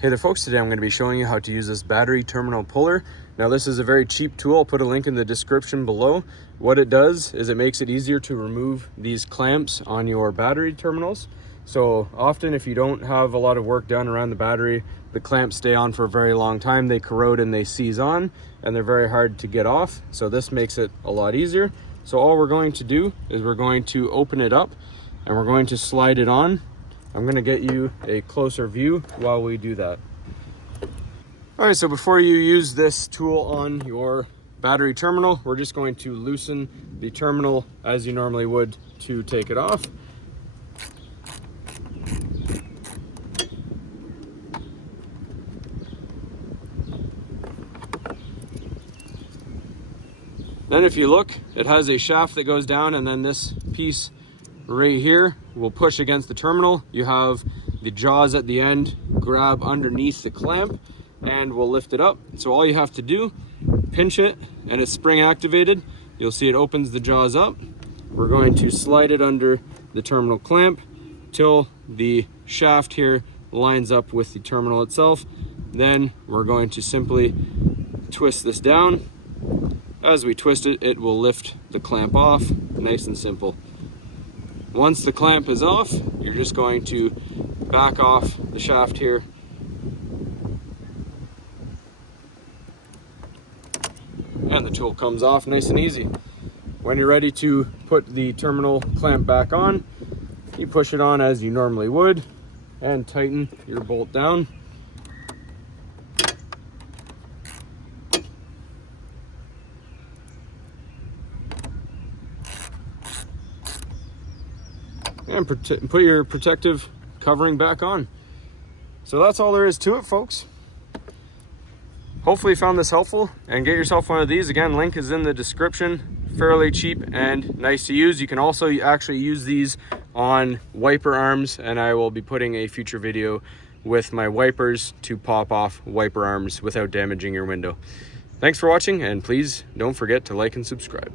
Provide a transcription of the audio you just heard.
Hey there folks, today I'm going to be showing you how to use this battery terminal puller. Now this is a very cheap tool. I'll put a link in the description below. What it does is it makes it easier to remove these clamps on your battery terminals. So often if you don't have a lot of work done around the battery, the clamps stay on for a very long time, they corrode and they seize on, and they're very hard to get off. So this makes it a lot easier. So all we're going to do is we're going to open it up and we're going to slide it on. I'm going to get you a closer view while we do that. All right, so before you use this tool on your battery terminal, we're just going to loosen the terminal as you normally would to take it off. Then if you look, it has a shaft that goes down, and then this piece right here will push against the terminal. You have the jaws at the end grab underneath the clamp and we'll lift it up. So all you have to do, pinch it, and it's spring activated. You'll see it opens the jaws up. We're going to slide it under the terminal clamp till the shaft here lines up with the terminal itself. Then we're going to simply twist this down. As we twist it, it will lift the clamp off, nice and simple. Once the clamp is off, you're just going to back off the shaft here. And the tool comes off nice and easy. When you're ready to put the terminal clamp back on, you push it on as you normally would and tighten your bolt down. And put your protective covering back on. So that's all there is to it, folks. Hopefully you found this helpful, and get yourself one of these. Again, link is in the description. Fairly cheap and nice to use. You can also actually use these on wiper arms, and I will be putting a future video with my wipers to pop off wiper arms without damaging your window. Thanks for watching, and please don't forget to like and subscribe.